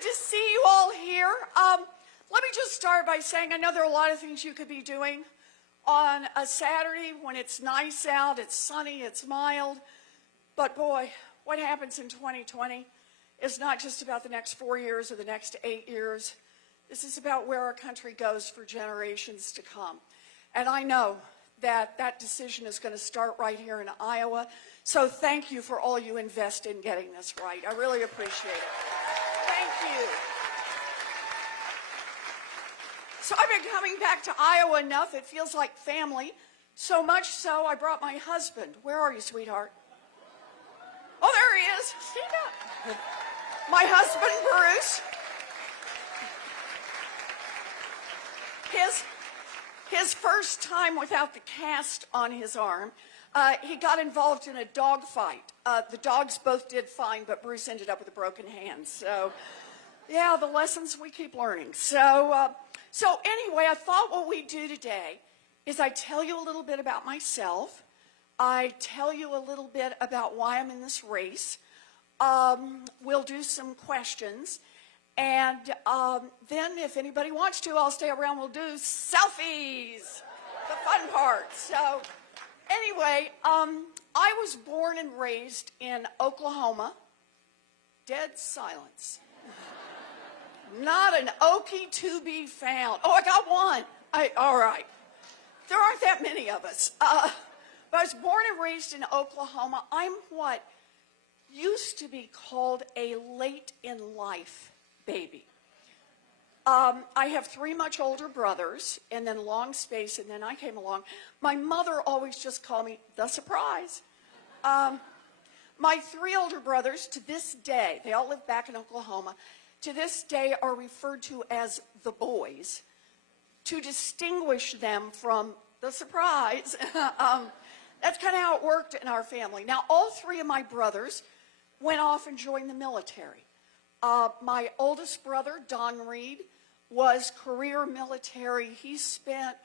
good to see you all here. Let me just start by saying I know there are a lot of things you could be doing on a Saturday when it's nice out, it's sunny, it's mild. But boy, what happens in 2020 is not just about the next 4 years or the next 8 years. This is about where our country goes for generations to come. And I know that that decision is going to start right here in Iowa. So thank you for all you invest in getting this right. I really appreciate it. Thank you. So I've been coming back to Iowa enough, it feels like family. So much so, I brought my husband. Where are you, sweetheart? Oh, there he is. Stand up. My husband, Bruce. His first time without the cast on his arm, he got involved in a dog fight. The dogs both did fine, but Bruce ended up with a broken hand. So, yeah, the lessons we keep learning. So anyway, I thought what we'd do today is I tell you a little bit about myself. I tell you a little bit about why I'm in this race. We'll do some questions. And then if anybody wants to, I'll stay around. We'll do selfies, the fun part. So anyway, I was born and raised in Oklahoma. Dead silence. Not an Okie to be found. Oh, I got one. All right. There aren't that many of us. But I was born and raised in Oklahoma. I'm what used to be called a late in life baby. I have 3 much older brothers, and then long space, and then I came along. My mother always just called me the surprise. My 3 older brothers, to this day, they all live back in Oklahoma, to this day are referred to as the boys to distinguish them from the surprise. That's kind of how it worked in our family. Now, all 3 of my brothers went off and joined the military. My oldest brother, Don Reed, was career military. He spent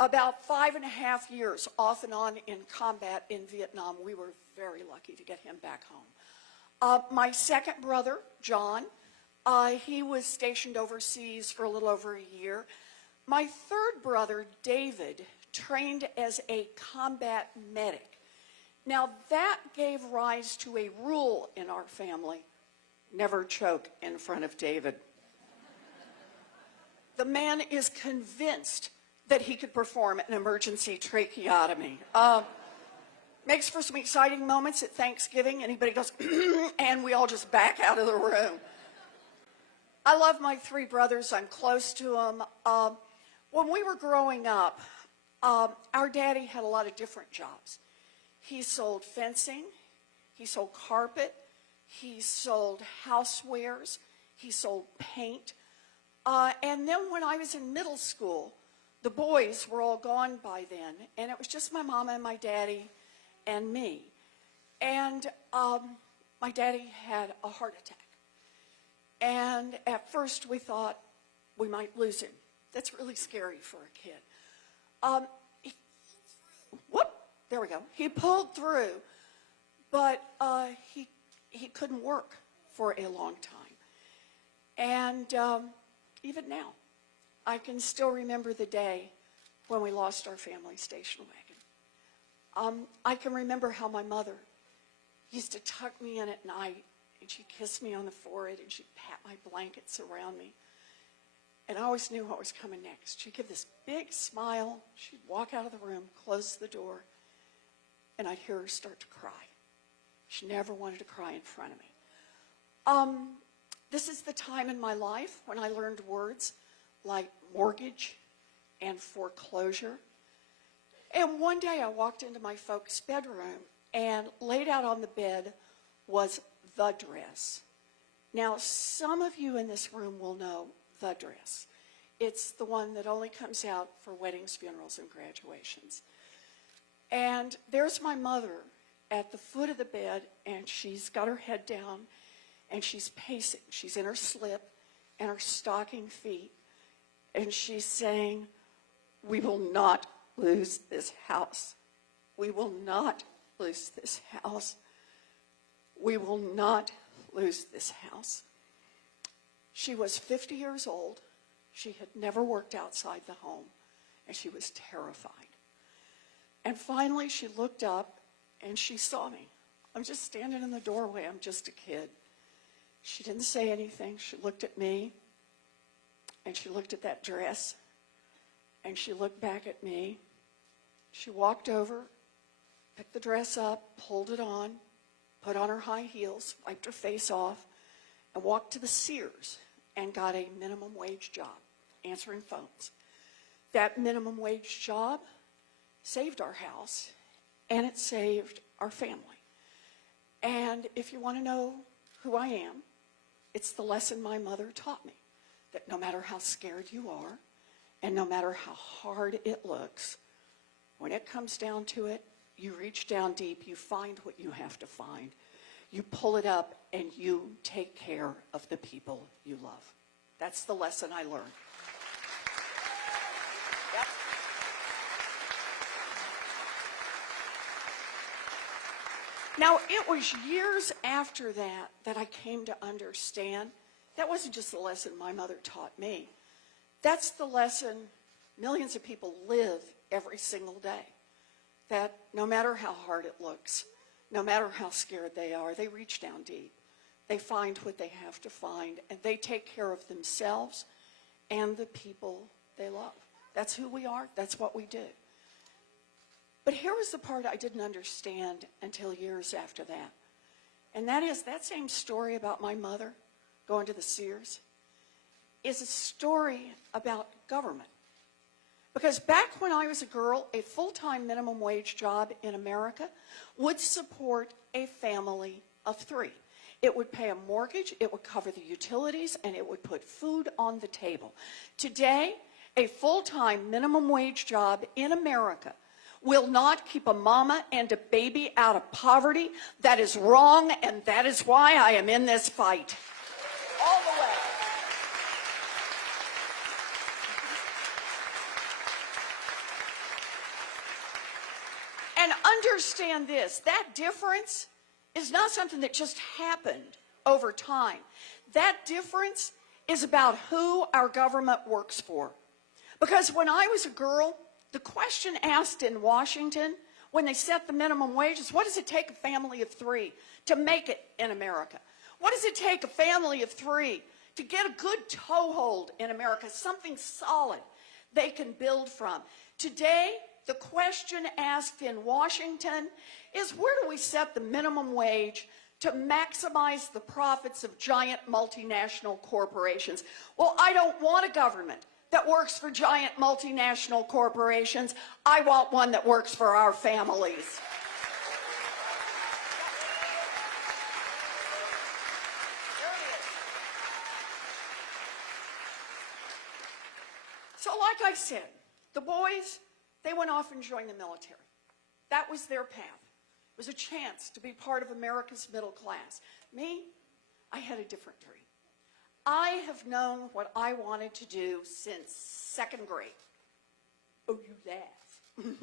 about 5.5 years off and on in combat in Vietnam. We were very lucky to get him back home. My second brother, John, he was stationed overseas for a little over a year. My third brother, David, trained as a combat medic. Now, that gave rise to a rule in our family: never choke in front of David. The man is convinced that he could perform an emergency tracheotomy. Makes for some exciting moments at Thanksgiving. Anybody goes, and we all just back out of the room. I love my 3 brothers. I'm close to them. When we were growing up, our daddy had a lot of different jobs. He sold fencing. He sold carpet. He sold housewares. He sold paint. And then when I was in middle school, the boys were all gone by then, and it was just my mama and my daddy and me. And my daddy had a heart attack. And at first we thought we might lose him. That's really scary for a kid. There we go. He pulled through, but he couldn't work for a long time. And even now, I can still remember the day when we lost our family station wagon. I can remember how my mother used to tuck me in at night, and she'd kiss me on the forehead, and she'd pat my blankets around me. And I always knew what was coming next. She'd give this big smile. She'd walk out of the room, close the door, and I'd hear her start to cry. She never wanted to cry in front of me. This is the time in my life when I learned words like mortgage and foreclosure. And one day I walked into my folks' bedroom, and laid out on the bed was the dress. Now, some of you in this room will know the dress. It's the one that only comes out for weddings, funerals, and graduations. And there's my mother at the foot of the bed, and she's got her head down, and she's pacing. She's in her slip and her stocking feet, and she's saying, "We will not lose this house. We will not lose this house. We will not lose this house." She was 50 years old. She had never worked outside the home, and she was terrified. And finally, she looked up, and she saw me. I'm just standing in the doorway. I'm just a kid. She didn't say anything. She looked at me, and she looked at that dress, and she looked back at me. She walked over, picked the dress up, pulled it on, put on her high heels, wiped her face off, and walked to the Sears and got a minimum wage job, answering phones. That minimum wage job saved our house, and it saved our family. And if you want to know who I am, it's the lesson my mother taught me, that no matter how scared you are, and no matter how hard it looks, when it comes down to it, you reach down deep, you find what you have to find, you pull it up, and you take care of the people you love. That's the lesson I learned. Yep. Now, it was years after that that I came to understand that wasn't just the lesson my mother taught me. That's the lesson millions of people live every single day. That no matter how hard it looks, no matter how scared they are, they reach down deep. They find what they have to find, and they take care of themselves and the people they love. That's who we are. That's what we do. But here was the part I didn't understand until years after that. And that is that same story about my mother going to the Sears is a story about government. Because back when I was a girl, a full-time minimum wage job in America would support a family of 3. It would pay a mortgage, it would cover the utilities, and it would put food on the table. Today, a full-time minimum wage job in America will not keep a mama and a baby out of poverty. That is wrong, and that is why I am in this fight. All the way. And understand this, that difference is not something that just happened over time. That difference is about who our government works for. Because when I was a girl, the question asked in Washington when they set the minimum wage is, what does it take a family of 3 to make it in America? What does it take a family of 3 to get a good toehold in America, something solid they can build from? Today, the question asked in Washington is, where do we set the minimum wage to maximize the profits of giant multinational corporations? Well, I don't want a government that works for giant multinational corporations. I want one that works for our families. So like I said, the boys, they went off and joined the military. That was their path. It was a chance to be part of America's middle class. Me, I had a different dream. I have known what I wanted to do since 2nd grade. Oh, you laugh.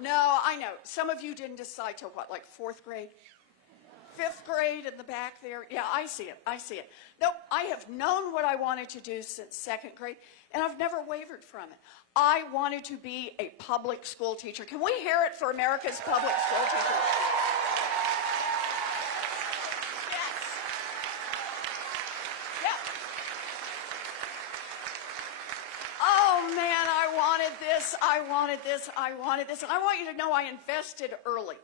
No, I know. Some of you didn't decide till what, like 4th grade? 5th grade in the back there? Yeah, I see it. I see it. Nope, I have known what I wanted to do since 2nd grade, and I've never wavered from it. I wanted to be a public school teacher. Can we hear it for America's public school teachers? Yes. Yep. Oh, man, I wanted this, I wanted this, I wanted this. And I want you to know I invested early.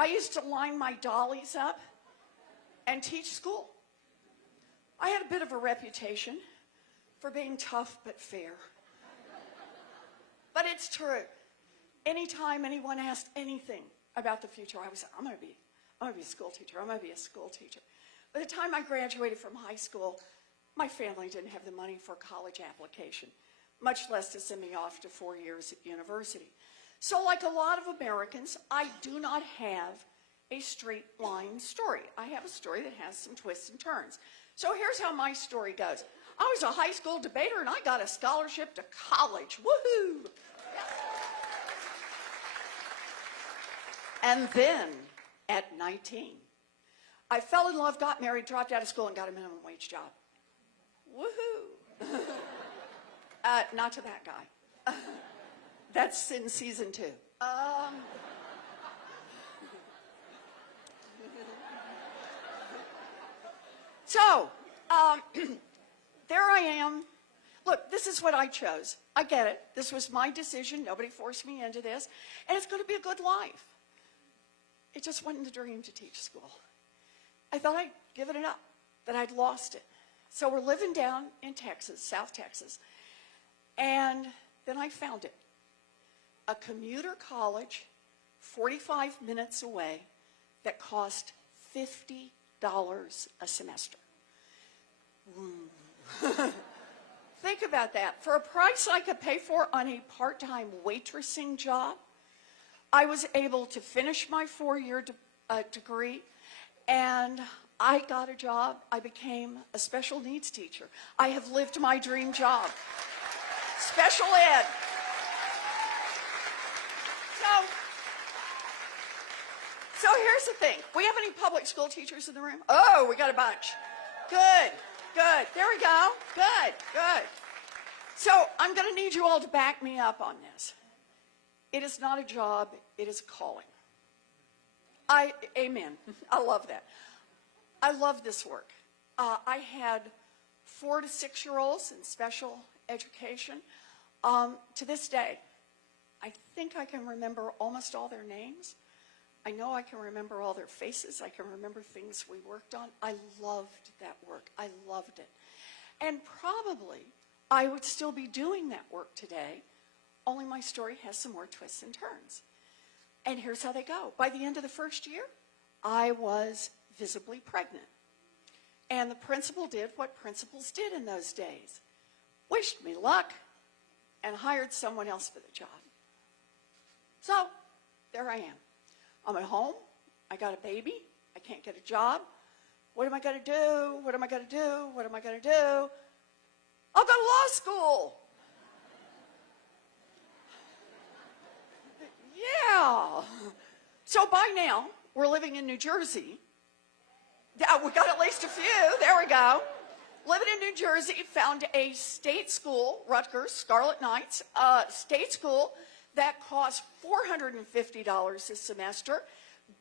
I used to line my dollies up and teach school. I had a bit of a reputation for being tough but fair. But it's true. Anytime anyone asked anything about the future, I was like, I'm going to be a school teacher. I'm going to be a school teacher. By the time I graduated from high school, my family didn't have the money for a college application, much less to send me off to 4 years at university. So like a lot of Americans, I do not have a straight line story. I have a story that has some twists and turns. So here's how my story goes. I was a high school debater and I got a scholarship to college. Woohoo! And then, at 19, I fell in love, got married, dropped out of school, and got a minimum wage job. Woohoo! Not to that guy. That's in season 2. So, there I am. Look, this is what I chose. I get it. This was my decision. Nobody forced me into this. And it's going to be a good life. It just wasn't the dream to teach school. I thought I'd given it up, that I'd lost it. So we're living down in Texas, South Texas. And then I found it. A commuter college, 45 minutes away, that cost $50 a semester. Think about that. For a price I could pay for on a part-time waitressing job, I was able to finish my 4-year degree, and I got a job. I became a special needs teacher. I have lived my dream job. Special ed. So here's the thing. We have any public school teachers in the room? Oh, we got a bunch. Good. There we go. Good. So I'm going to need you all to back me up on this. It is not a job. It is a calling. Amen. I love that. I love this work. I had 4 to 6-year-olds in special education. To this day, I think I can remember almost all their names. I know I can remember all their faces. I can remember things we worked on. I loved that work. I loved it. And probably I would still be doing that work today, only my story has some more twists and turns. And here's how they go. By the end of the first year, I was visibly pregnant. And the principal did what principals did in those days. Wished me luck and hired someone else for the job. So there I am. I'm at home. I got a baby. I can't get a job. What am I going to do? What am I going to do? What am I going to do? I'll go to law school. Yeah. So by now, we're living in New Jersey. Yeah, we got at least a few. There we go. Living in New Jersey, found a state school, Rutgers, Scarlet Knights, state school that cost $450 a semester.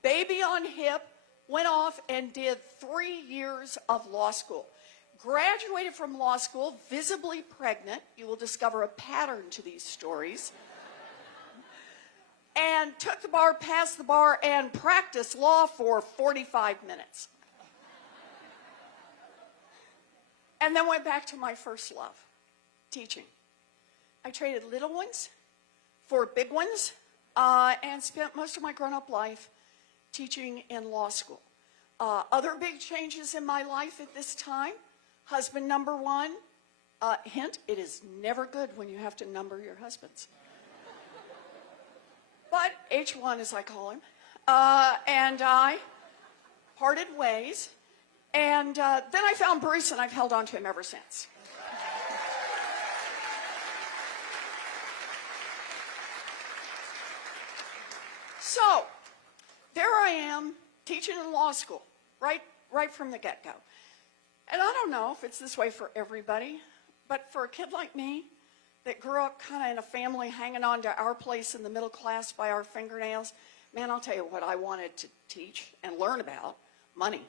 Baby on hip, went off and did 3 years of law school. Graduated from law school, visibly pregnant. You will discover a pattern to these stories. And took the bar, passed the bar, and practiced law for 45 minutes. And then went back to my first love, teaching. I traded little ones for big ones, and spent most of my grown-up life teaching in law school. Other big changes in my life at this time, husband number 1. Hint, it is never good when you have to number your husbands. But H1, as I call him, and I parted ways. And then I found Bruce, and I've held on to him ever since. So, there I am, teaching in law school, right from the get-go. And I don't know if it's this way for everybody, but for a kid like me that grew up kind of in a family hanging on to our place in the middle class by our fingernails, man, I'll tell you what I wanted to teach and learn about: money.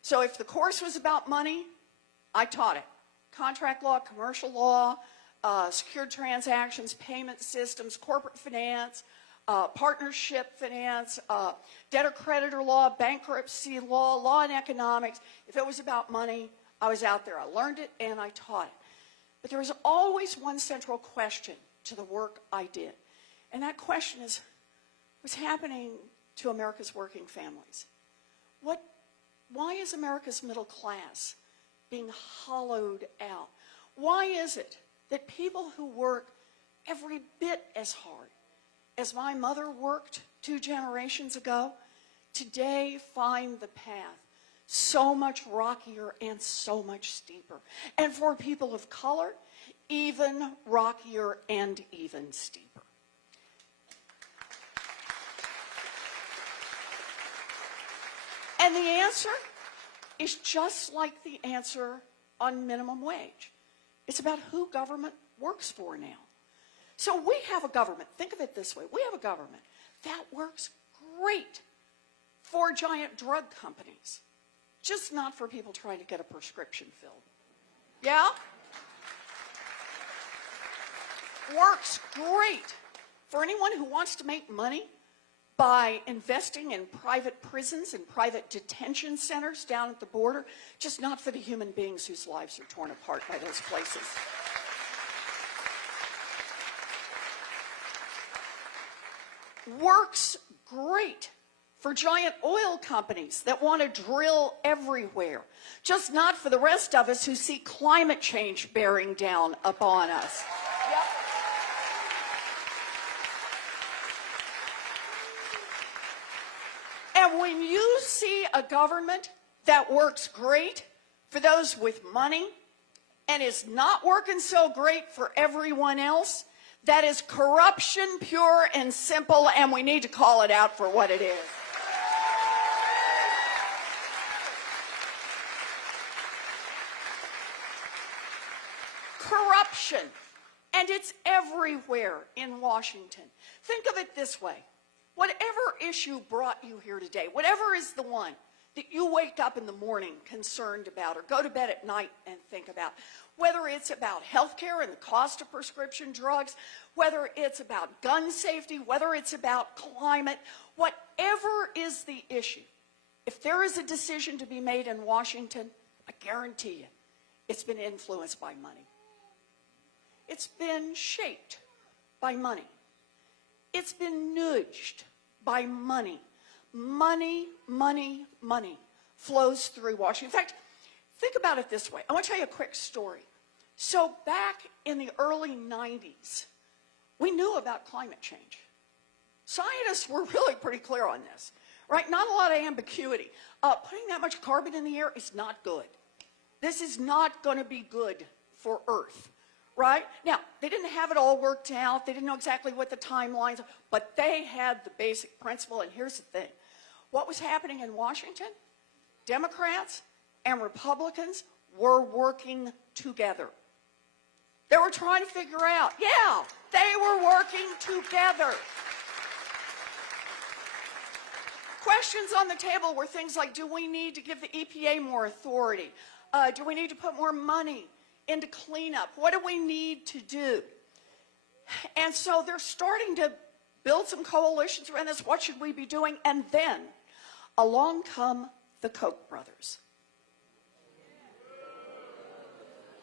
So if the course was about money, I taught it. Contract law, commercial law, secured transactions, payment systems, corporate finance, partnership finance, debtor-creditor law, bankruptcy law, law and economics. If it was about money, I was out there. I learned it and I taught it. But there was always one central question to the work I did. And that question is, what's happening to America's working families? Why is America's middle class being hollowed out? Why is it that people who work every bit as hard as my mother worked 2 generations ago, today find the path so much rockier and so much steeper? And for people of color, even rockier and even steeper. And the answer is just like the answer on minimum wage. It's about who government works for now. So we have a government, think of it this way, we have a government that works great for giant drug companies, just not for people trying to get a prescription filled. Yeah? Works great for anyone who wants to make money by investing in private prisons and private detention centers down at the border, just not for the human beings whose lives are torn apart by those places. Works great for giant oil companies that want to drill everywhere, just not for the rest of us who see climate change bearing down upon us. Yep. And when you see a government that works great for those with money and is not working so great for everyone else, that is corruption, pure and simple, and we need to call it out for what it is. Corruption, and it's everywhere in Washington. Think of it this way. Whatever issue brought you here today, whatever is the one that you wake up in the morning concerned about or go to bed at night and think about, whether it's about health care and the cost of prescription drugs, whether it's about gun safety, whether it's about climate, whatever is the issue, if there is a decision to be made in Washington, I guarantee you, it's been influenced by money. It's been shaped by money. It's been nudged by money. Money, money, money flows through Washington. In fact, think about it this way. I want to tell you a quick story. So back in the early 90s, we knew about climate change. Scientists were really pretty clear on this, right? Not a lot of ambiguity. Putting that much carbon in the air is not good. This is not going to be good for Earth. Right? Now, they didn't have it all worked out. They didn't know exactly what the timelines are, but they had the basic principle. And here's the thing. What was happening in Washington? Democrats and Republicans were working together. They were trying to figure out, yeah, they were working together. Questions on the table were things like, do we need to give the EPA more authority? Do we need to put more money into cleanup? What do we need to do? And so they're starting to build some coalitions around this. What should we be doing? And then along come the Koch brothers.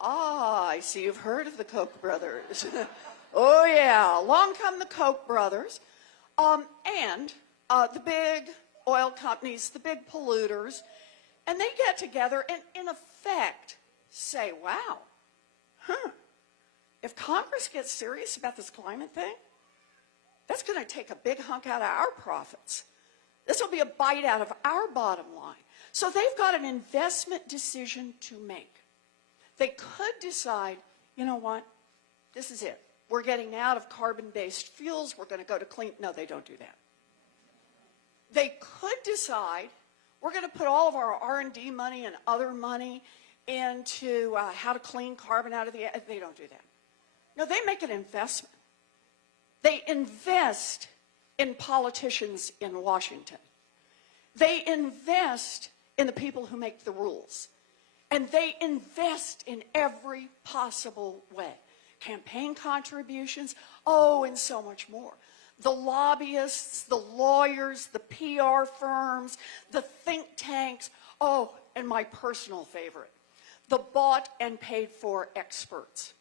Ah, I see you've heard of the Koch brothers. Oh yeah, along come the Koch brothers. And the big oil companies, the big polluters, and they get together and in effect say, wow, if Congress gets serious about this climate thing, that's going to take a big hunk out of our profits. This will be a bite out of our bottom line. So they've got an investment decision to make. They could decide, you know what, this is it. We're getting out of carbon-based fuels. We're going to go to clean. No, they don't do that. They could decide, we're going to put all of our R&D money and other money into how to clean carbon out of the air. They don't do that. No, they make an investment. They invest in politicians in Washington. They invest in the people who make the rules. And they invest in every possible way. Campaign contributions, oh, and so much more. The lobbyists, the lawyers, the PR firms, the think tanks, oh, and my personal favorite, the bought and paid for experts.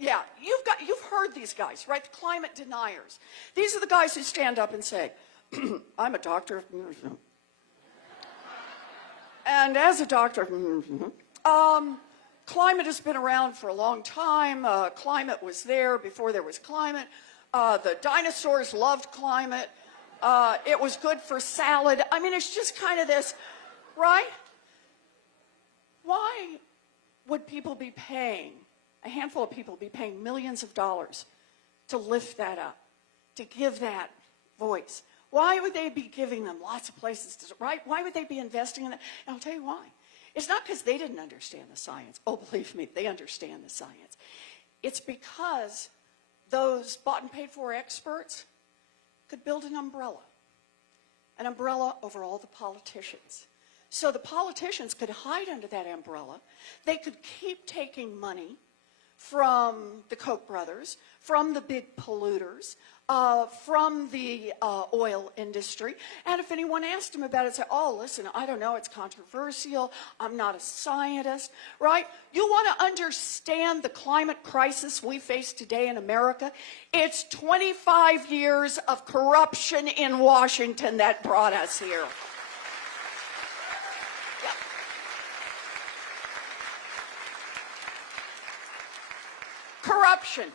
Yeah, you've heard these guys, right? The climate deniers. These are the guys who stand up and say, I'm a doctor. And as a doctor, climate has been around for a long time. Climate was there before there was climate. The dinosaurs loved climate. It was good for salad. I mean, it's just kind of this, right? Why would people be paying, a handful of people be paying millions of dollars to lift that up, to give that voice? Why would they be giving them lots of places to, right? Why would they be investing in it? And I'll tell you why. It's not because they didn't understand the science. Oh, believe me, they understand the science. It's because those bought and paid for experts could build an umbrella over all the politicians. So the politicians could hide under that umbrella. They could keep taking money from the Koch brothers, from the big polluters, from the oil industry. And if anyone asked them about it, say, oh, listen, I don't know, it's controversial, I'm not a scientist, right? You want to understand the climate crisis we face today in America? It's 25 years of corruption in Washington that brought us here. Corruption.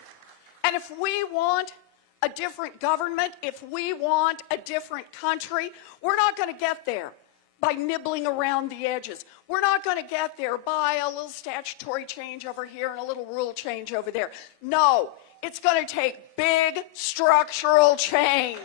And if we want a different government, if we want a different country, we're not going to get there by nibbling around the edges. We're not going to get there by a little statutory change over here and a little rule change over there. No, it's going to take big structural change.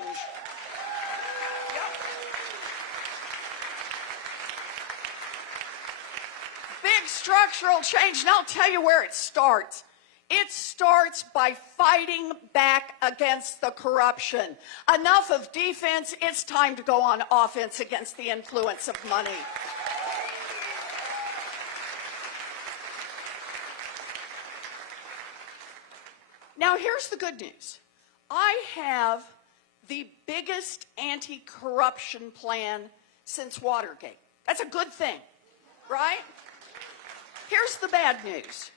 Big structural change, and I'll tell you where it starts. It starts by fighting back against the corruption. Enough of defense, it's time to go on offense against the influence of money. Now here's the good news. I have the biggest anti-corruption plan since Watergate. That's a good thing, right? Here's the bad news.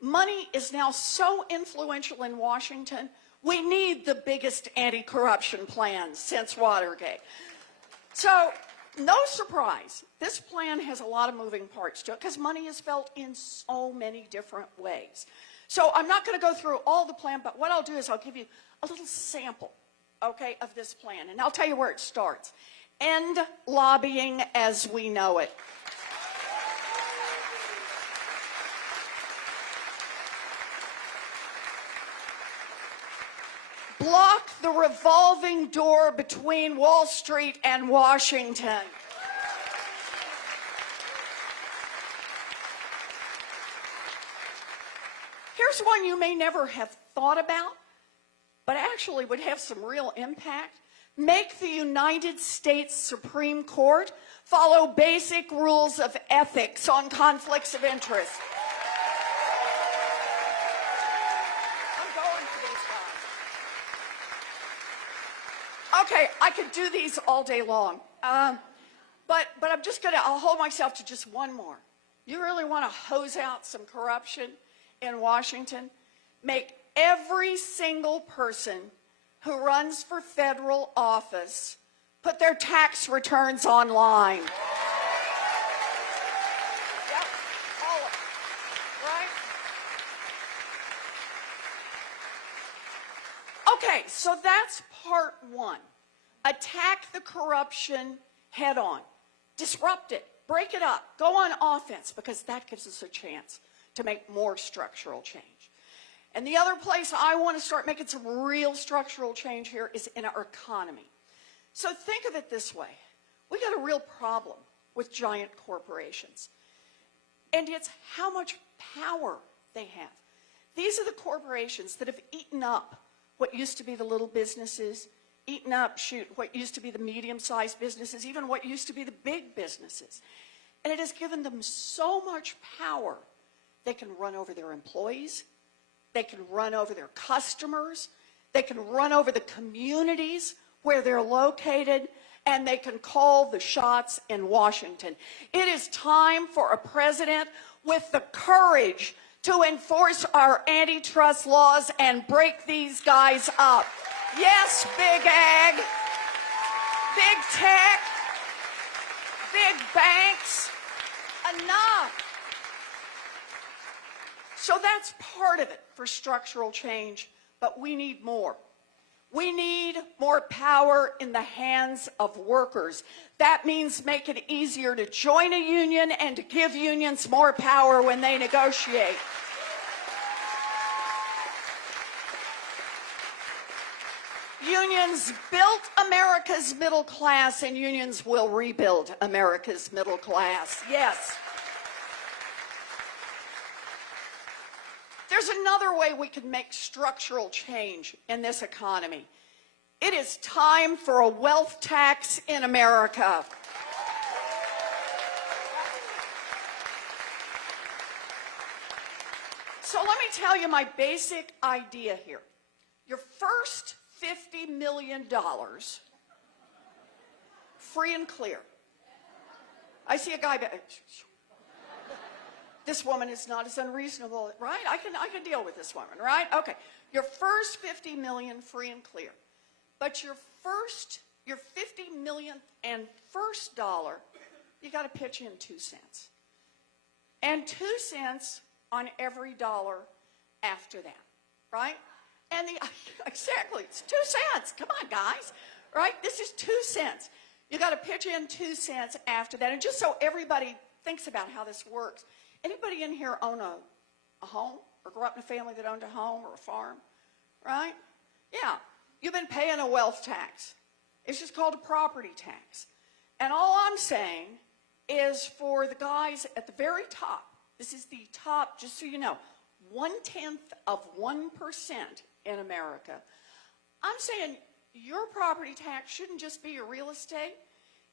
Money is now so influential in Washington, we need the biggest anti-corruption plan since Watergate. So, no surprise, this plan has a lot of moving parts to it because money is felt in so many different ways. So I'm not going to go through all the plan, but what I'll do is I'll give you a little sample, okay, of this plan. And I'll tell you where it starts. End lobbying as we know it. Block the revolving door between Wall Street and Washington. Here's one you may never have thought about, but actually would have some real impact. Make the United States Supreme Court follow basic rules of ethics on conflicts of interest. Okay, I could do these all day long, but I'll hold myself to just one more. You really want to hose out some corruption in Washington? Make every single person who runs for federal office put their tax returns online. Yep, all of them, right? Okay, so that's part one. Attack the corruption head on. Disrupt it. Break it up. Go on offense because that gives us a chance to make more structural change. And the other place I want to start making some real structural change here is in our economy. So think of it this way. We got a real problem with giant corporations. And it's how much power they have. These are the corporations that have eaten up what used to be the little businesses, eaten up, what used to be the medium-sized businesses, even what used to be the big businesses. And it has given them so much power, they can run over their employees, they can run over their customers, they can run over the communities where they're located, and they can call the shots in Washington. It is time for a president with the courage to enforce our antitrust laws and break these guys up. Yes, big ag, big tech, big banks, enough. So that's part of it for structural change, but we need more. We need more power in the hands of workers. That means make it easier to join a union and to give unions more power when they negotiate. Unions built America's middle class, and unions will rebuild America's middle class. Yes. There's another way we can make structural change in this economy. It is time for a wealth tax in America. So let me tell you my basic idea here. Your first $50 million, free and clear. I see a guy back. This woman is not as unreasonable, right? I can deal with this woman, right? Okay. Your first $50 million, free and clear. But your 50 millionth and first dollar, you got to pitch in 2 cents. And 2 cents on every dollar after that, right? And exactly, it's 2 cents. Come on, guys, right? This is 2 cents. You got to pitch in 2 cents after that. And just so everybody thinks about how this works, anybody in here own a home or grew up in a family that owned a home or a farm, right? Yeah, you've been paying a wealth tax. It's just called a property tax. And all I'm saying is for the guys at the very top, this is the top, just so you know, 0.1% in America. I'm saying your property tax shouldn't just be your real estate.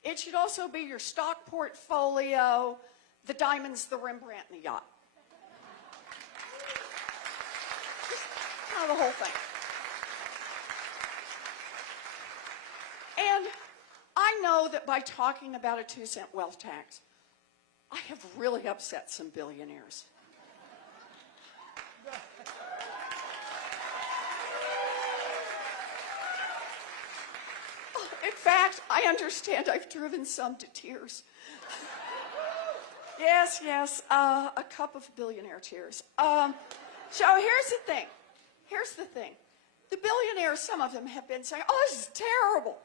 It should also be your stock portfolio, the diamonds, the Rembrandt, and the yacht. Just kind of the whole thing. And I know that by talking about a 2 cent wealth tax, I have really upset some billionaires. In fact, I understand I've driven some to tears. Yes, a cup of billionaire tears. So here's the thing. The billionaires, some of them have been saying, oh, this is terrible.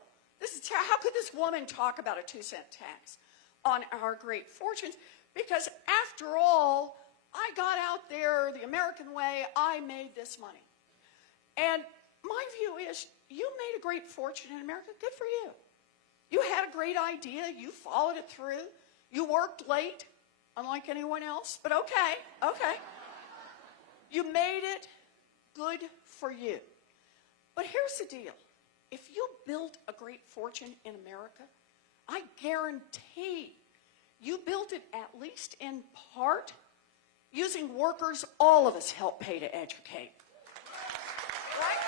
How could this woman talk about a 2 cent tax on our great fortunes? Because after all, I got out there the American way, I made this money. And my view is, you made a great fortune in America, good for you. You had a great idea, you followed it through, you worked late, unlike anyone else, but okay. You made it, good for you. But here's the deal. If you built a great fortune in America, I guarantee you built it at least in part using workers all of us help pay to educate. Right?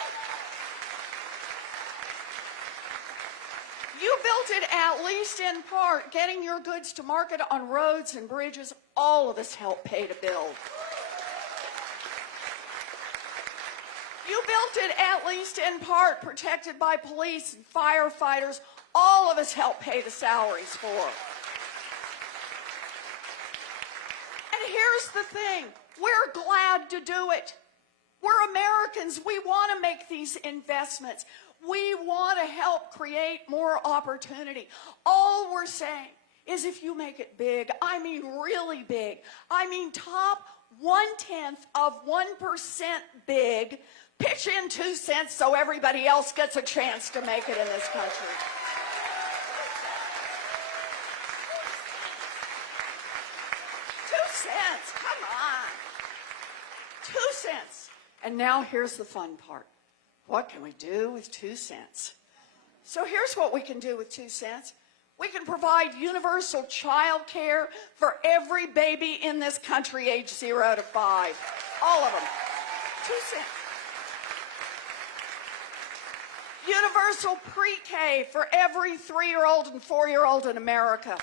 You built it at least in part getting your goods to market on roads and bridges all of us help pay to build. You built it at least in part protected by police and firefighters all of us help pay the salaries for. And here's the thing, we're glad to do it. We're Americans, we want to make these investments. We want to help create more opportunity. All we're saying is if you make it big, I mean really big, I mean top 0.1% big, pitch in 2 cents so everybody else gets a chance to make it in this country. Come on. 2 cents. And now here's the fun part. What can we do with 2 cents? So here's what we can do with 2 cents. We can provide universal child care for every baby in this country age 0 to 5. All of them. 2 cents. Universal pre-K for every 3-year-old and 4-year-old in America.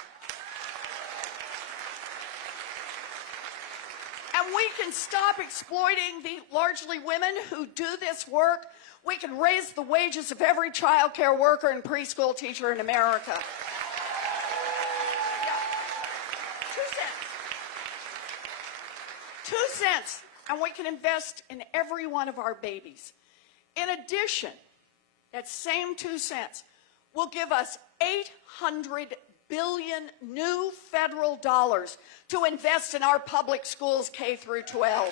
And we can stop exploiting the largely women who do this work. We can raise the wages of every child care worker and preschool teacher in America. Yeah. 2 cents. 2 cents. And we can invest in every one of our babies. In addition, that same 2 cents will give us $800 billion new federal dollars to invest in our public schools K through 12.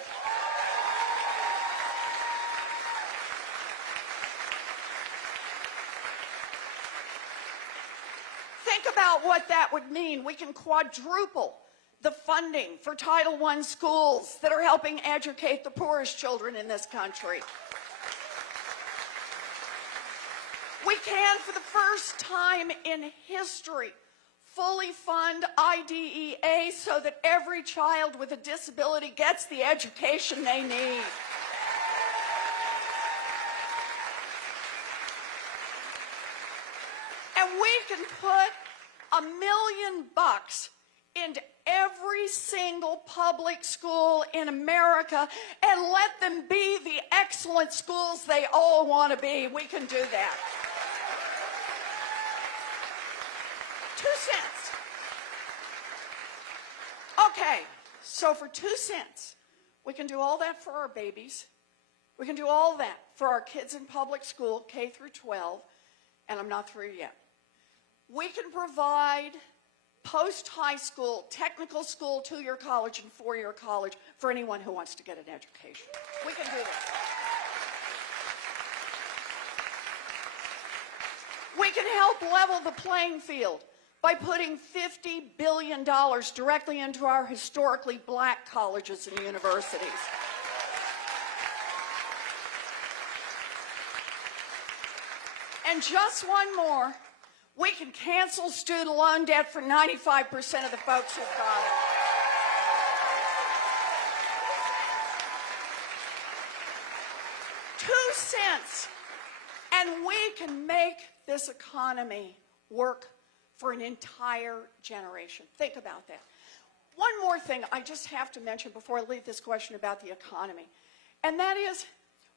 that would mean we can quadruple the funding for Title I schools that are helping educate the poorest children in this country. We can, for the first time in history, fully fund IDEA so that every child with a disability gets the education they need. And we can put $1 million into every single public school in America and let them be the excellent schools they all want to be. We can do that. 2 cents. Okay, so for 2 cents, we can do all that for our babies. We can do all that for our kids in public school, K through 12, and I'm not through yet. We can provide post-high school, technical school, 2-year college, and 4-year college for anyone who wants to get an education. We can do that. We can help level the playing field by putting $50 billion directly into our historically black colleges and universities. And just one more, we can cancel student loan debt for 95% of the folks who've got it. $0.02, and we can make this economy work for an entire generation. Think about that. One more thing I just have to mention before I leave this question about the economy, and that is,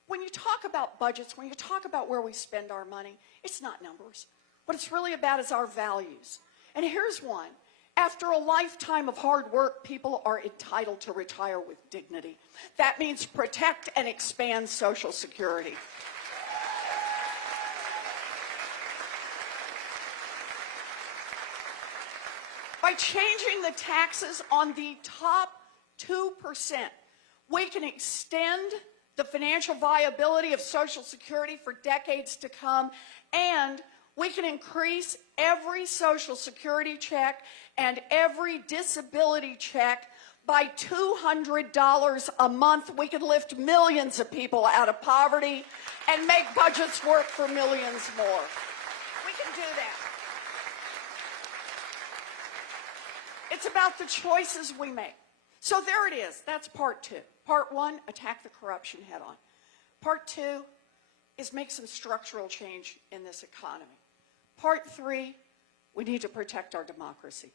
when you talk about budgets, when you talk about where we spend our money, it's not numbers. What it's really about is our values. And here's one. After a lifetime of hard work, people are entitled to retire with dignity. That means protect and expand Social Security. By changing the taxes on the top 2%, we can extend the financial viability of Social Security for decades to come, and we can increase every Social Security check and every disability check by $200 a month. We could lift millions of people out of poverty and make budgets work for millions more. We can do that. It's about the choices we make. So there it is. That's part 2. Part 1, attack the corruption head on. Part 2 is make some structural change in this economy. Part 3, we need to protect our democracy.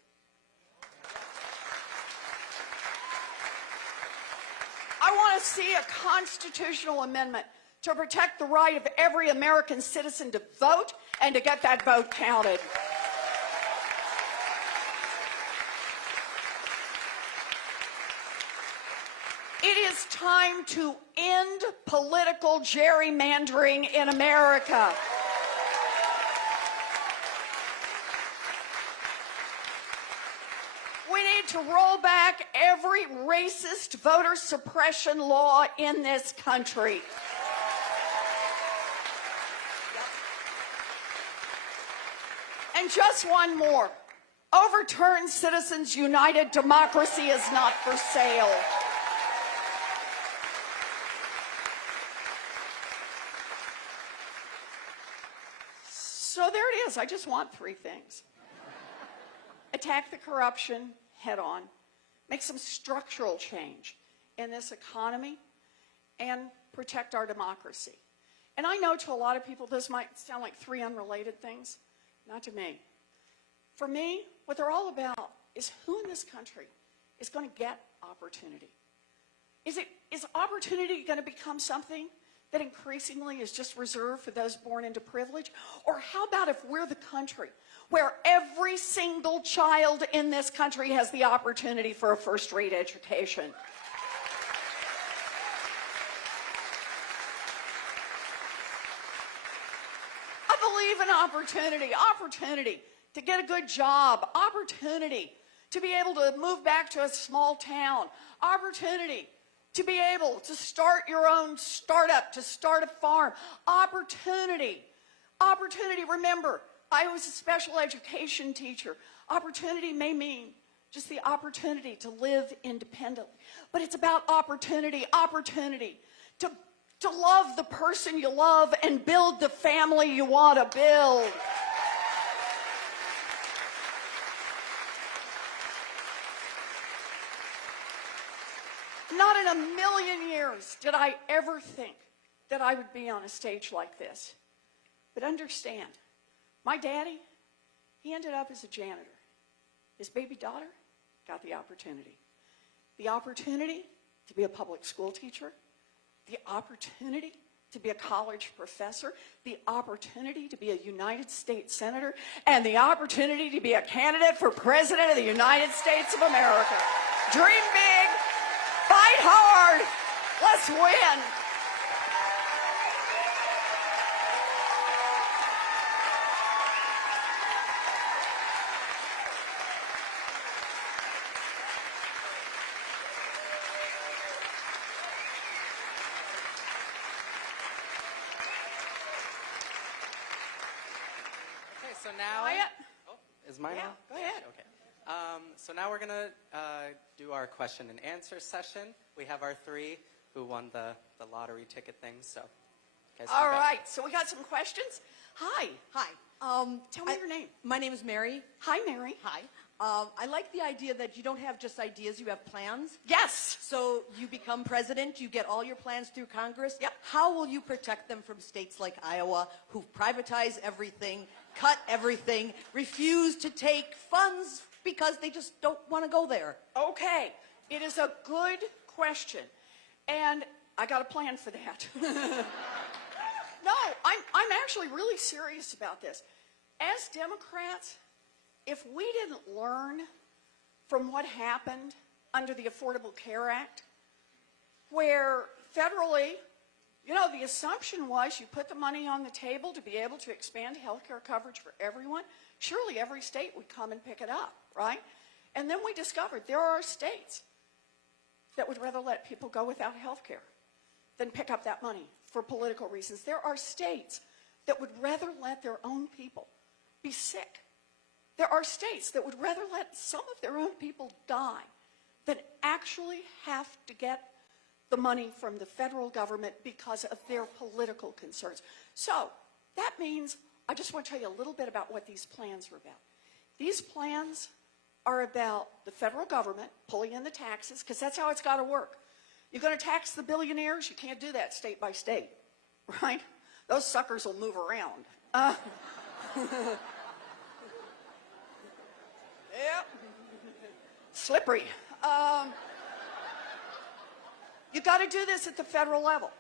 I want to see a constitutional amendment to protect the right of every American citizen to vote and to get that vote counted. It is time to end political gerrymandering in America. We need to roll back every racist voter suppression law in this country. And just one more. Overturn Citizens United. Democracy is not for sale. So there it is. I just want 3 things. Attack the corruption head on, make some structural change in this economy, and protect our democracy. And I know to a lot of people this might sound like 3 unrelated things. Not to me. For me, what they're all about is who in this country is going to get opportunity. Is opportunity going to become something that increasingly is just reserved for those born into privilege? Or how about if we're the country where every single child in this country has the opportunity for a first-rate education? I believe in opportunity to get a good job, opportunity to be able to move back to a small town, opportunity to be able to start your own startup, to start a farm, opportunity. Remember, I was a special education teacher. Opportunity may mean just the opportunity to live independently. But it's about opportunity to love the person you love and build the family you want to build. Not in a million years did I ever think that I would be on a stage like this. But understand, my daddy, he ended up as a janitor. His baby daughter got the opportunity. The opportunity to be a public school teacher, the opportunity to be a college professor, the opportunity to be a United States Senator, and the opportunity to be a candidate for President of the United States of America. Dream big, fight hard, let's win. So now, is mine on? Go ahead. Okay. So now we're gonna do our question and answer session. We have our three who won the lottery ticket thing. So, all right. So we got some questions. Hi. Hi. Tell me your name. My name is Mary. Hi, Mary. Hi. I like the idea that you don't have just ideas, you have plans. Yes. So you become president, you get all your plans through Congress. Yep. How will you protect them from states like Iowa who privatize everything, cut everything, refuse to take funds because they just don't want to go there? Okay. It is a good question. And I got a plan for that. No, I'm actually really serious about this. As Democrats, if we didn't learn from what happened under the Affordable Care Act, where federally, the assumption was you put the money on the table to be able to expand health care coverage for everyone, surely every state would come and pick it up, right? And then we discovered there are states that would rather let people go without health care than pick up that money for political reasons. There are states that would rather let their own people be sick. There are states that would rather let some of their own people die than actually have to get the money from the federal government because of their political concerns. So that means I just want to tell you a little bit about what these plans are about. These plans are about the federal government pulling in the taxes, because that's how it's got to work. You're going to tax the billionaires? You can't do that state by state, right? Those suckers will move around. Yep. Slippery. You got to do this at the federal level.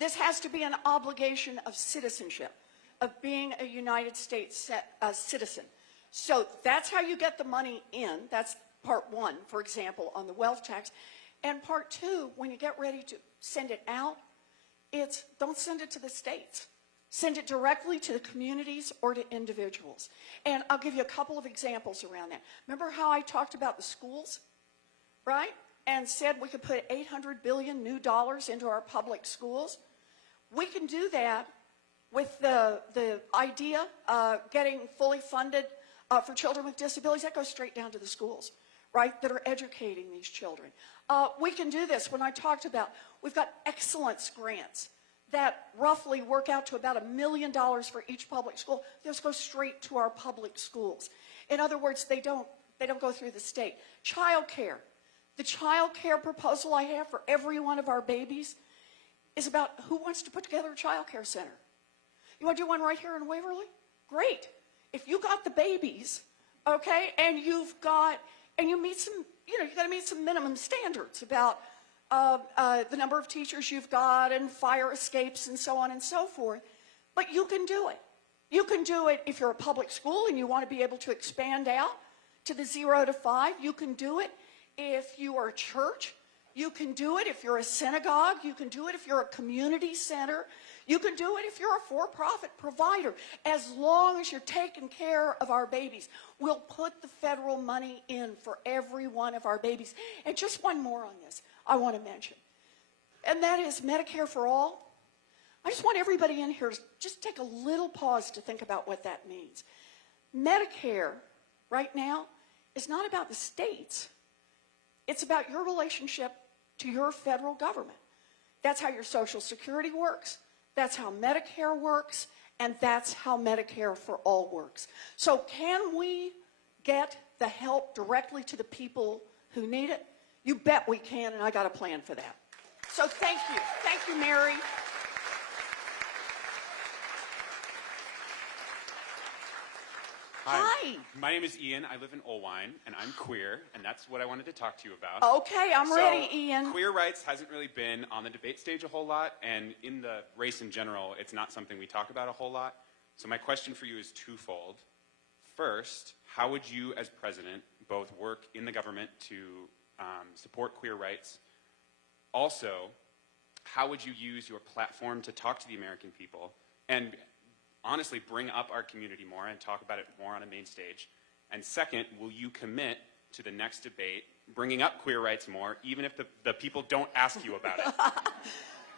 This has to be an obligation of citizenship, of being a United States citizen. So that's how you get the money in. That's part one, for example, on the wealth tax. And part two, when you get ready to send it out, it's don't send it to the states. Send it directly to the communities or to individuals. And I'll give you a couple of examples around that. Remember how I talked about the schools, right? And said we could put $800 billion new dollars into our public schools? We can do that with the idea getting fully funded for children with disabilities. That goes straight down to the schools, right, that are educating these children. We can do this when I talked about, we've got excellence grants that roughly work out to about $1 million for each public school. Those go straight to our public schools. In other words, they don't go through the state. Child care. The child care proposal I have for every one of our babies is about who wants to put together a child care center. You want to do one right here in Waverly? Great. If you got the babies, okay, and you meet some, you got to meet some minimum standards about the number of teachers you've got and fire escapes and so on and so forth, but you can do it. You can do it if you're a public school and you want to be able to expand out to the 0 to 5. You can do it if you are a church. You can do it if you're a synagogue. You can do it if you're a community center. You can do it if you're a for-profit provider. As long as you're taking care of our babies, we'll put the federal money in for every one of our babies. And just one more on this I want to mention, and that is Medicare for all. I just want everybody in here to just take a little pause to think about what that means. Medicare right now is not about the states. It's about your relationship to your federal government. That's how your Social Security works. That's how Medicare works. And that's how Medicare for All works. So can we get the help directly to the people who need it? You bet we can, and I got a plan for that. So thank you. Thank you, Mary. Hi. My name is Ian. I live in Olwine, and I'm queer, and that's what I wanted to talk to you about. Okay, I'm ready, Ian. Queer rights hasn't really been on the debate stage a whole lot, and in the race in general, it's not something we talk about a whole lot. So my question for you is twofold. First, how would you, as president, both work in the government to support queer rights? Also, how would you use your platform to talk to the American people and honestly bring up our community more and talk about it more on a main stage? And second, will you commit to the next debate bringing up queer rights more, even if the people don't ask you about it?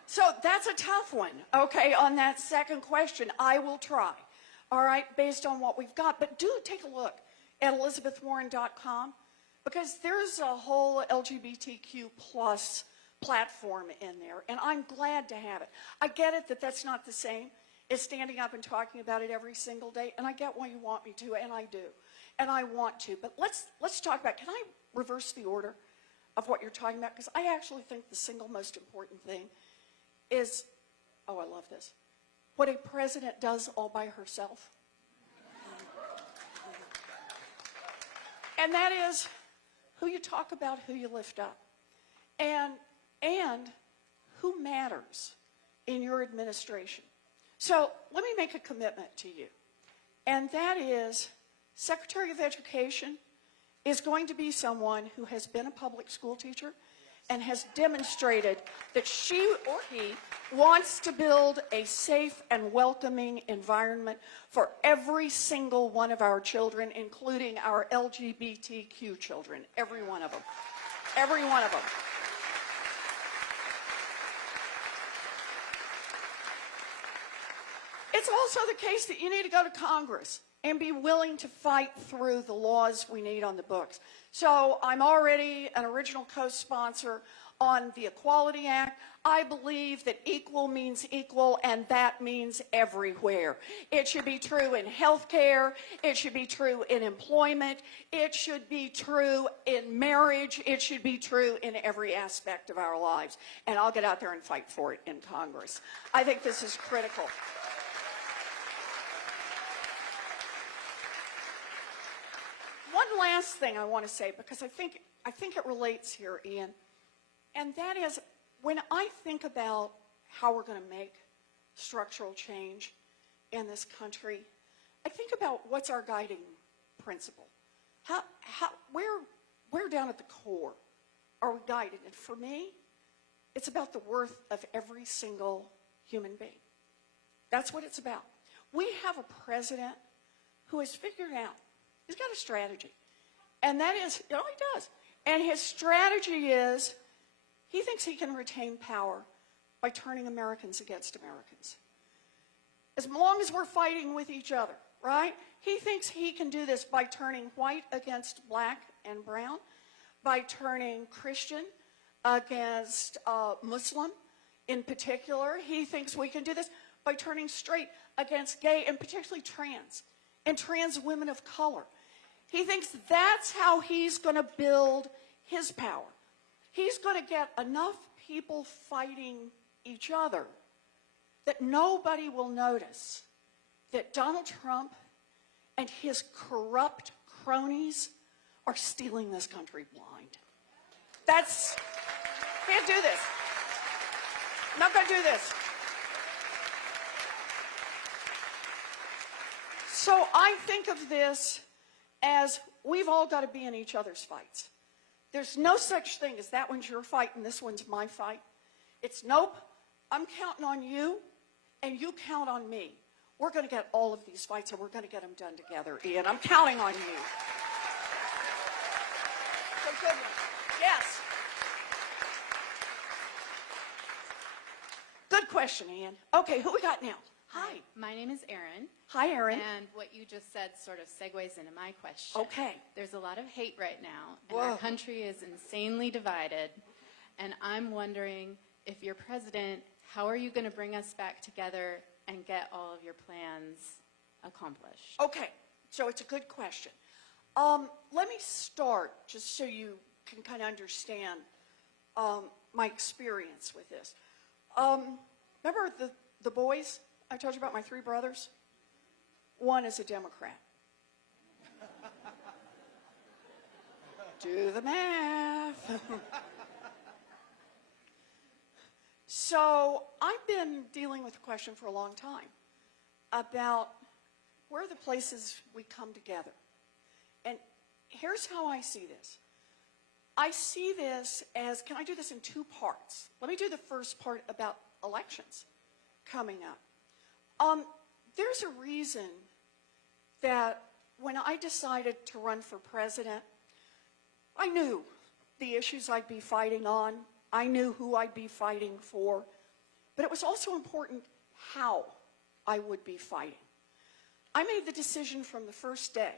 So that's a tough one, okay, on that second question. I will try, all right, based on what we've got. But do take a look at ElizabethWarren.com, because there's a whole LGBTQ plus platform in there, and I'm glad to have it. I get it that that's not the same as standing up and talking about it every single day, and I get why you want me to, and I do, and I want to. But let's talk about, can I reverse the order of what you're talking about? Because I actually think the single most important thing is, oh, I love this, what a president does all by herself. And that is who you talk about, who you lift up, and who matters in your administration. So let me make a commitment to you, and that is Secretary of Education is going to be someone who has been a public school teacher and has demonstrated that she or he wants to build a safe and welcoming environment for every single one of our children, including our LGBTQ children, every one of them. Every one of them. It's also the case that you need to go to Congress and be willing to fight through the laws we need on the books. So I'm already an original co-sponsor on the Equality Act. I believe that equal means equal, and that means everywhere. It should be true in health care. It should be true in employment. It should be true in marriage. It should be true in every aspect of our lives. And I'll get out there and fight for it in Congress. I think this is critical. One last thing I want to say, because I think it relates here, Ian, and that is, when I think about how we're going to make structural change in this country, I think about what's our guiding principle. Where down at the core are we guided? And for me, it's about the worth of every single human being. That's what it's about. We have a president who has figured out, he's got a strategy. And that is, he does. And his strategy is, he thinks he can retain power by turning Americans against Americans. As long as we're fighting with each other, right? He thinks he can do this by turning white against black and brown, by turning Christian against Muslim in particular. He thinks we can do this by turning straight against gay, and particularly trans, and trans women of color. He thinks that's how he's going to build his power. He's going to get enough people fighting each other that nobody will notice that Donald Trump and his corrupt cronies are stealing this country blind. Can't do this. Not going to do this. So I think of this as we've all got to be in each other's fights. There's no such thing as that one's your fight and this one's my fight. It's nope, I'm counting on you and you count on me. We're going to get all of these fights and we're going to get them done together, Ian. I'm counting on you. So good one. Yes. Good question, Ian. Okay, who we got now? Hi. My name is Erin. Hi, Erin. And what you just said sort of segues into my question. Okay. There's a lot of hate right now, and Whoa. our country is insanely divided. And I'm wondering, if you're president, how are you going to bring us back together and get all of your plans accomplished? Okay, so it's a good question. Let me start, just so you can kind of understand my experience with this. Remember the boys? I told you about my 3 brothers? One is a Democrat. Do the math. So I've been dealing with the question for a long time about where are the places we come together. And here's how I see this. I see this as, can I do this in 2 parts? Let me do the first part about elections coming up. There's a reason that when I decided to run for president, I knew the issues I'd be fighting on. I knew who I'd be fighting for. But it was also important how I would be fighting. I made the decision from the first day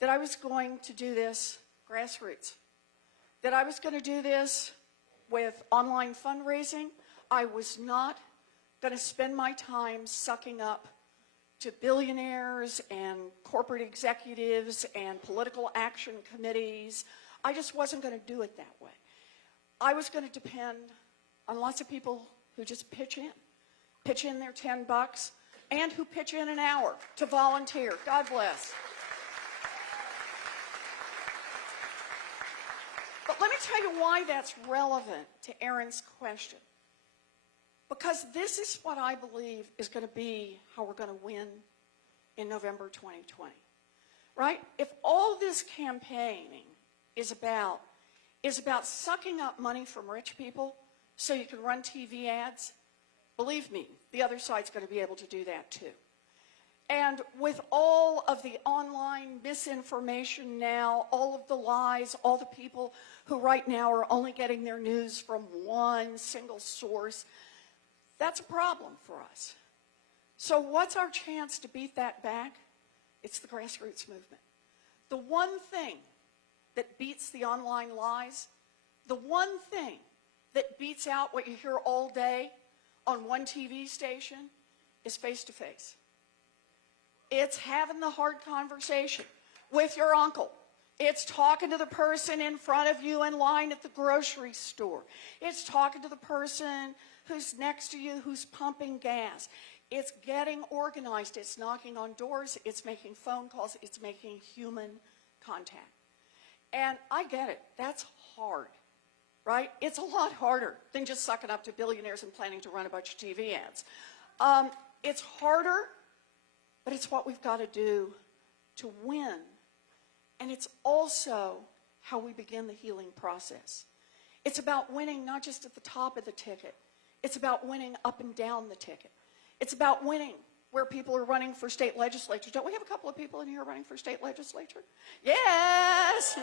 that I was going to do this grassroots, that I was going to do this with online fundraising. I was not going to spend my time sucking up to billionaires and corporate executives and political action committees. I just wasn't going to do it that way. I was going to depend on lots of people who just pitch in their $10, and who pitch in an hour to volunteer. God bless. But let me tell you why that's relevant to Erin's question. Because this is what I believe is going to be how we're going to win in November 2020. Right? If all this campaigning is about sucking up money from rich people so you can run TV ads, believe me, the other side's going to be able to do that too. And with all of the online misinformation now, all of the lies, all the people who right now are only getting their news from one single source, that's a problem for us. So what's our chance to beat that back? It's the grassroots movement. The one thing that beats the online lies, the one thing that beats out what you hear all day on one TV station is face-to-face. It's having the hard conversation with your uncle. It's talking to the person in front of you in line at the grocery store. It's talking to the person who's next to you who's pumping gas. It's getting organized. It's knocking on doors. It's making phone calls. It's making human contact. And I get it. That's hard, right? It's a lot harder than just sucking up to billionaires and planning to run a bunch of TV ads. It's harder, but it's what we've got to do to win. And it's also how we begin the healing process. It's about winning not just at the top of the ticket. It's about winning up and down the ticket. It's about winning where people are running for state legislatures. Don't we have a couple of people in here running for state legislature? Yes!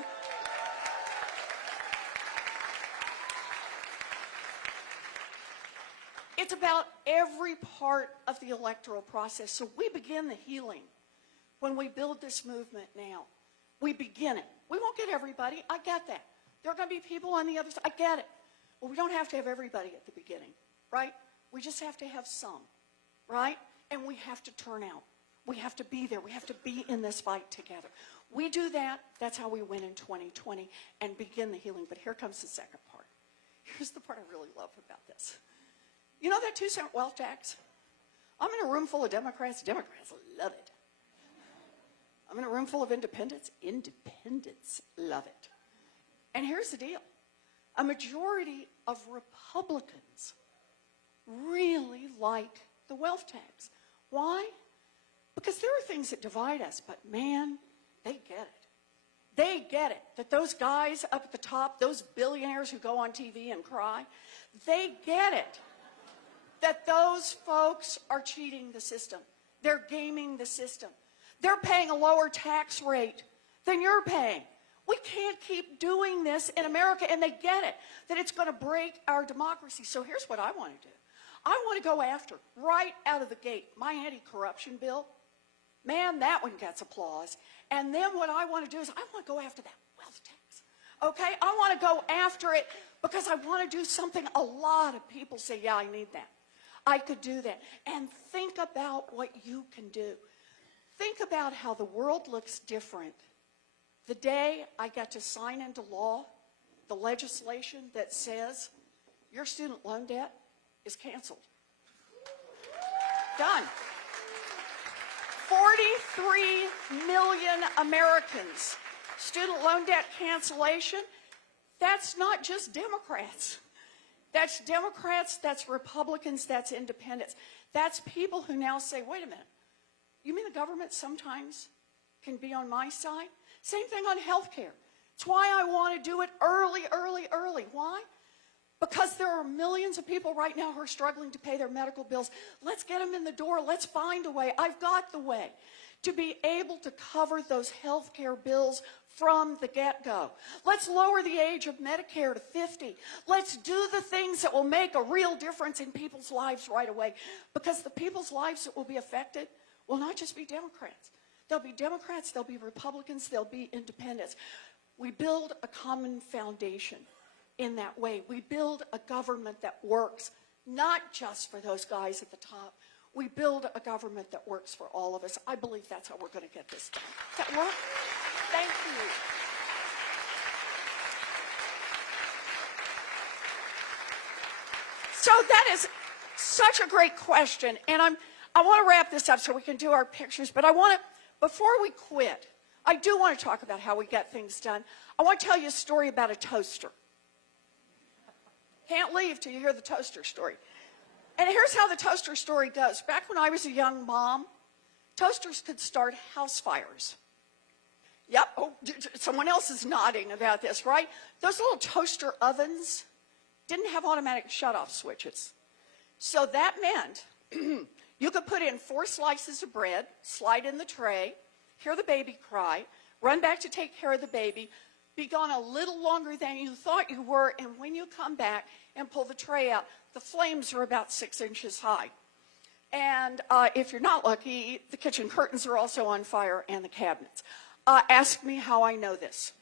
It's about every part of the electoral process. So we begin the healing when we build this movement now. We begin it. We won't get everybody. I get that. There are going to be people on the other side. I get it. Well, we don't have to have everybody at the beginning, right? We just have to have some, right? And we have to turn out. We have to be there. We have to be in this fight together. We do that. That's how we win in 2020 and begin the healing. But here comes the second part. Here's the part I really love about this. You know that 2-cent wealth tax? I'm in a room full of Democrats. Democrats love it. I'm in a room full of independents. Independents love it. And here's the deal. A majority of Republicans really like the wealth tax. Why? Because there are things that divide us, but man, they get it. They get it. That those guys up at the top, those billionaires who go on TV and cry, they get it. That those folks are cheating the system. They're gaming the system. They're paying a lower tax rate than you're paying. We can't keep doing this in America, and they get it, that it's going to break our democracy. So here's what I want to do. I want to go after, right out of the gate, my anti-corruption bill. Man, that one gets applause. And then what I want to do is I want to go after that wealth tax. Okay? I want to go after it because I want to do something a lot of people say, yeah, I need that. I could do that. And think about what you can do. Think about how the world looks different the day I get to sign into law the legislation that says your student loan debt is canceled. Done. 43 million Americans. Student loan debt cancellation, that's not just Democrats. That's Democrats, that's Republicans, that's independents. That's people who now say, wait a minute, you mean the government sometimes can be on my side? Same thing on health care. It's why I want to do it early. Why? Because there are millions of people right now who are struggling to pay their medical bills. Let's get them in the door. Let's find a way. I've got the way to be able to cover those health care bills from the get-go. Let's lower the age of Medicare to 50. Let's do the things that will make a real difference in people's lives right away. Because the people's lives that will be affected will not just be Democrats. There'll be Democrats, there'll be Republicans, there'll be independents. We build a common foundation in that way. We build a government that works, not just for those guys at the top. We build a government that works for all of us. I believe that's how we're going to get this done. Does that work? Thank you. So that is such a great question, and I want to wrap this up so we can do our pictures, but I want to, before we quit, I do want to talk about how we get things done. I want to tell you a story about a toaster. Can't leave till you hear the toaster story. And here's how the toaster story goes. Back when I was a young mom, toasters could start house fires. Yep, oh, someone else is nodding about this, right? Those little toaster ovens didn't have automatic shut-off switches. So that meant you could put in 4 slices of bread, slide in the tray, hear the baby cry, run back to take care of the baby, be gone a little longer than you thought you were, and when you come back and pull the tray out, the flames are about 6 inches high. And if you're not lucky, the kitchen curtains are also on fire and the cabinets. Ask me how I know this.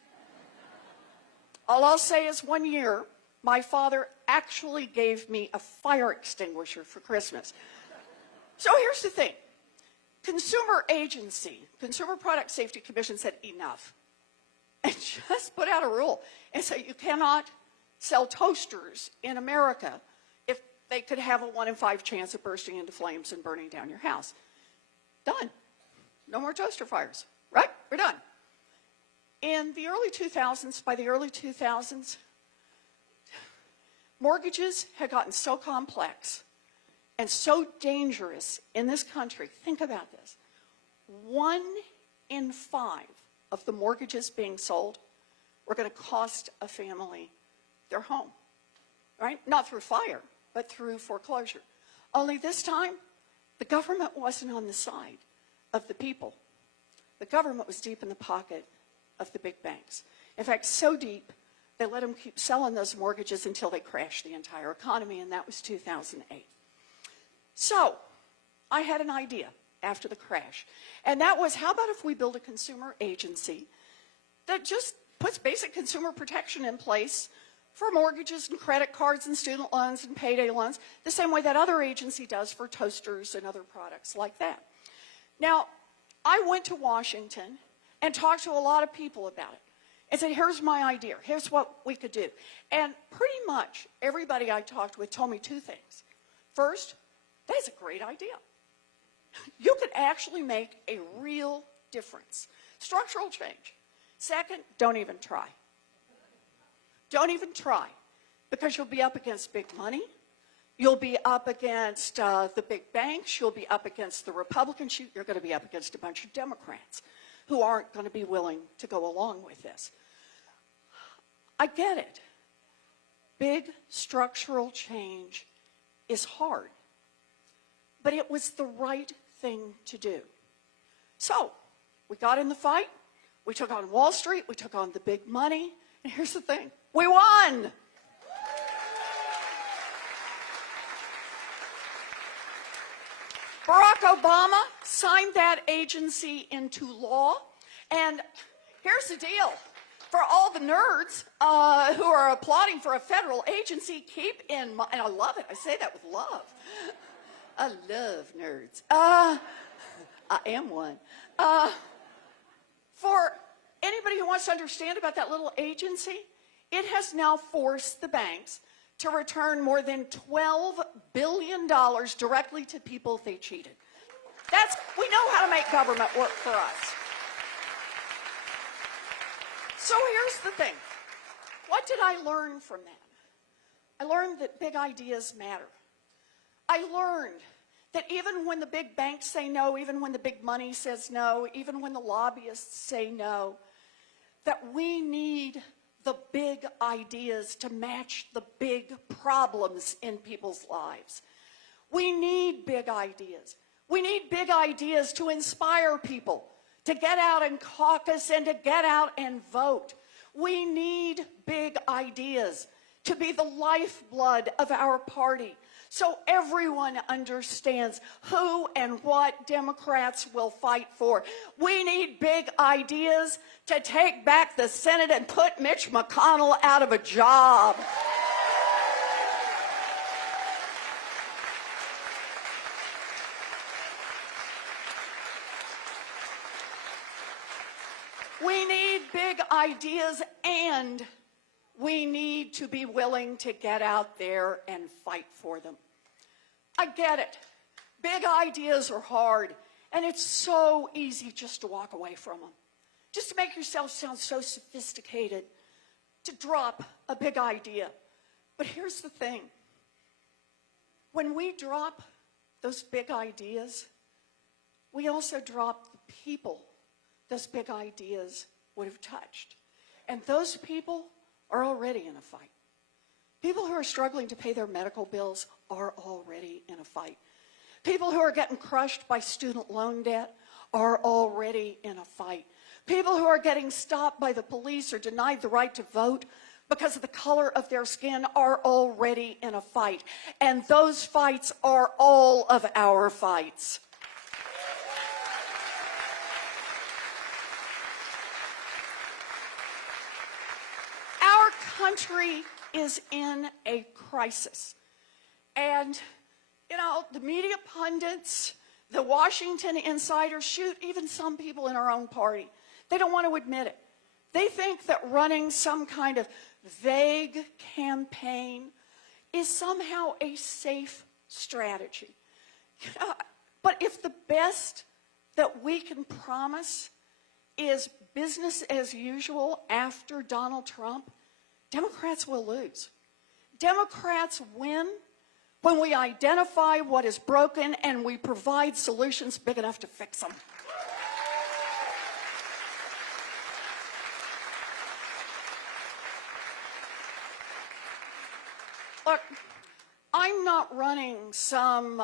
All I'll say is one year, my father actually gave me a fire extinguisher for Christmas. So here's the thing. Consumer agency, Consumer Product Safety Commission said enough. And just put out a rule and say you cannot sell toasters in America if they could have a 1 in 5 chance of bursting into flames and burning down your house. Done. No more toaster fires. Right? We're done. In the early 2000s, by the early 2000s, mortgages had gotten so complex and so dangerous in this country. Think about this. 1 in 5 of the mortgages being sold were going to cost a family their home, right? Not through fire, but through foreclosure. Only this time, the government wasn't on the side of the people. The government was deep in the pocket of the big banks. In fact, so deep, they let them keep selling those mortgages until they crashed the entire economy, and that was 2008. So, I had an idea after the crash, and that was, how about if we build a consumer agency that just puts basic consumer protection in place for mortgages and credit cards and student loans and payday loans, the same way that other agency does for toasters and other products like that. Now, I went to Washington and talked to a lot of people about it and said, here's my idea, here's what we could do. And pretty much everybody I talked with told me 2 things. First, that's a great idea. You could actually make a real difference. Structural change. Second, don't even try. Don't even try, because you'll be up against big money. You'll be up against the big banks. You'll be up against the Republicans. You're going to be up against a bunch of Democrats who aren't going to be willing to go along with this. I get it. Big structural change is hard, but it was the right thing to do. So we got in the fight. We took on Wall Street. We took on the big money. And here's the thing. We won. Barack Obama signed that agency into law. And here's the deal. For all the nerds who are applauding for a federal agency, keep in mind, and I love it, I say that with love. I love nerds. I am one. For anybody who wants to understand about that little agency, it has now forced the banks to return more than $12 billion directly to people they cheated. We know how to make government work for us. So here's the thing. What did I learn from that? I learned that big ideas matter. I learned that even when the big banks say no, even when the big money says no, even when the lobbyists say no, that we need the big ideas to match the big problems in people's lives. We need big ideas. We need big ideas to inspire people, to get out and caucus and to get out and vote. We need big ideas to be the lifeblood of our party, so everyone understands who and what Democrats will fight for. We need big ideas to take back the Senate and put Mitch McConnell out of a job. We need big ideas, and we need to be willing to get out there and fight for them. I get it. Big ideas are hard, and it's so easy just to walk away from them. Just to make yourself sound so sophisticated, to drop a big idea. But here's the thing. When we drop those big ideas, we also drop the people those big ideas would have touched. And those people are already in a fight. People who are struggling to pay their medical bills are already in a fight. People who are getting crushed by student loan debt are already in a fight. People who are getting stopped by the police or denied the right to vote because of the color of their skin are already in a fight. And those fights are all of our fights. Country is in a crisis. And, the media pundits, the Washington insiders, shoot, even some people in our own party, they don't want to admit it. They think that running some kind of vague campaign is somehow a safe strategy. But if the best that we can promise is business as usual after Donald Trump, Democrats will lose. Democrats win when we identify what is broken and we provide solutions big enough to fix them. Look, I'm not running some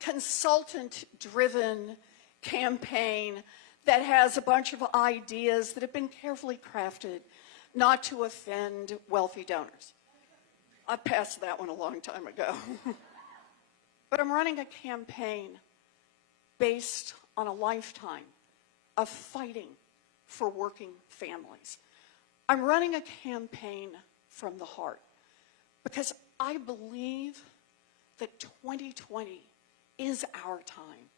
consultant-driven campaign that has a bunch of ideas that have been carefully crafted not to offend wealthy donors. I passed that one a long time ago. But I'm running a campaign based on a lifetime of fighting for working families. I'm running a campaign from the heart because I believe that 2020 is our time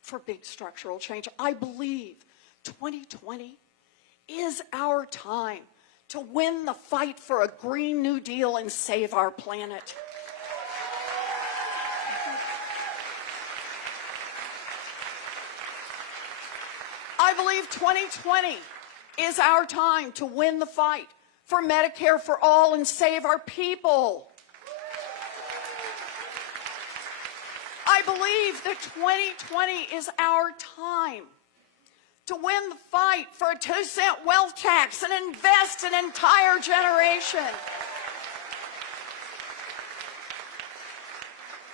for big structural change. I believe 2020 is our time to win the fight for a Green New Deal and save our planet. I believe 2020 is our time to win the fight for Medicare for all and save our people. I believe that 2020 is our time to win the fight for a 2-cent wealth tax and invest an entire generation.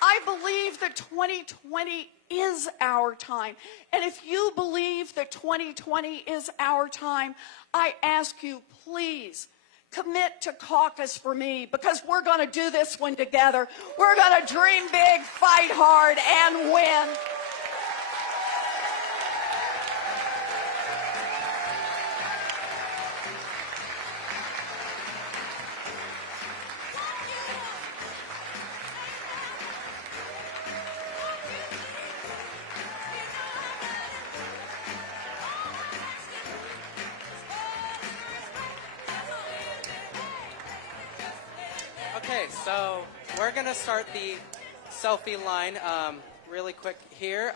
I believe that 2020 is our time. And if you believe that 2020 is our time, I ask you, please, commit to caucus for me, because we're going to do this one together. We're going to dream big, fight hard, and win. Okay, so we're gonna start the selfie line really quick here.